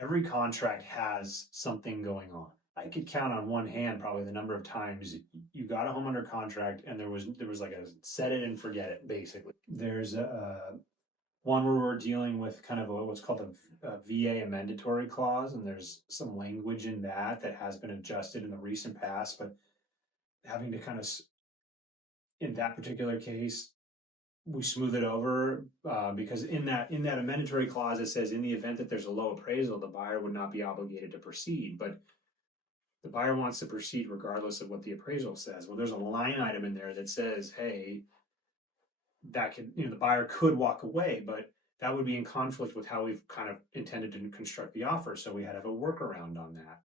every contract has something going on. I could count on one hand probably the number of times you got a home under contract and there was like a set it and forget it basically. There's one where we're dealing with kind of what's called a VA amendatory clause, and there's some language in that that has been adjusted in the recent past, but having to kind of in that particular case we smooth it over because in that amendatory clause it says in the event that there's a low appraisal, the buyer would not be obligated to proceed, but the buyer wants to proceed regardless of what the appraisal says. Well, there's a line item in there that says, hey, that could, the buyer could walk away, but that would be in conflict with how we've kind of intended to construct the offer. So we had to have a workaround on that.